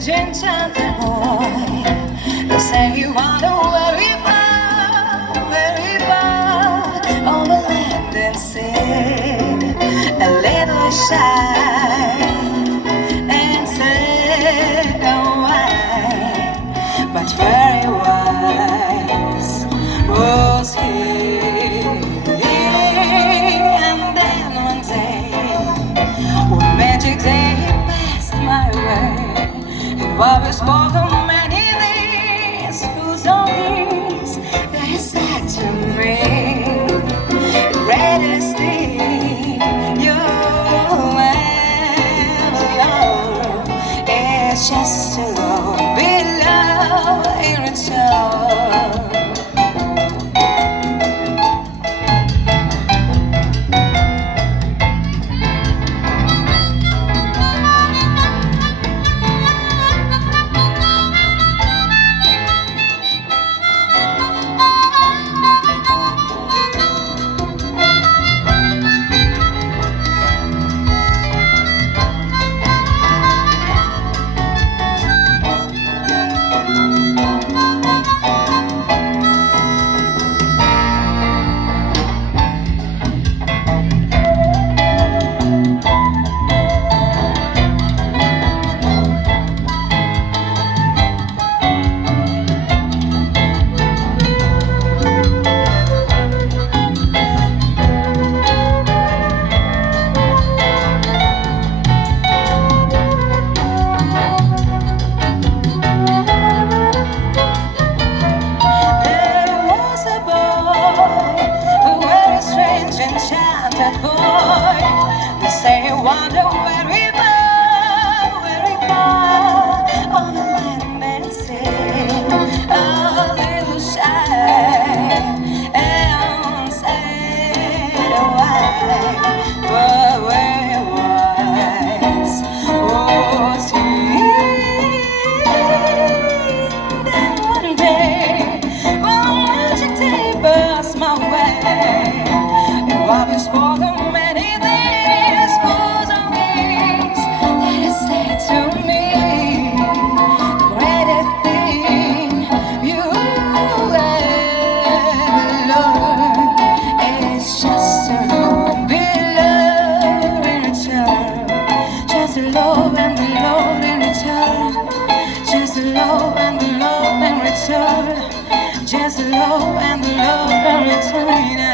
strange enchanted boy. They say you wander very far, on the land and sea, a little shy and sad away, but very wise was he. And then one day, one magic day, he passed my way. And while we spoke of many things, fools on these, they said to me, the greatest thing you'll ever love is just to be loved in return. Enchanted boy, they say you wander very far, on the land and sea, a little shy and sad away, but where was he? Then one day, one magic day passed my way. While we spoke of many things, fools on wings, that it said to me, the greatest thing you ever learn is just to be loved in return, just to love and be loved in return, just to love and be loved in return, just to love and be loved in return.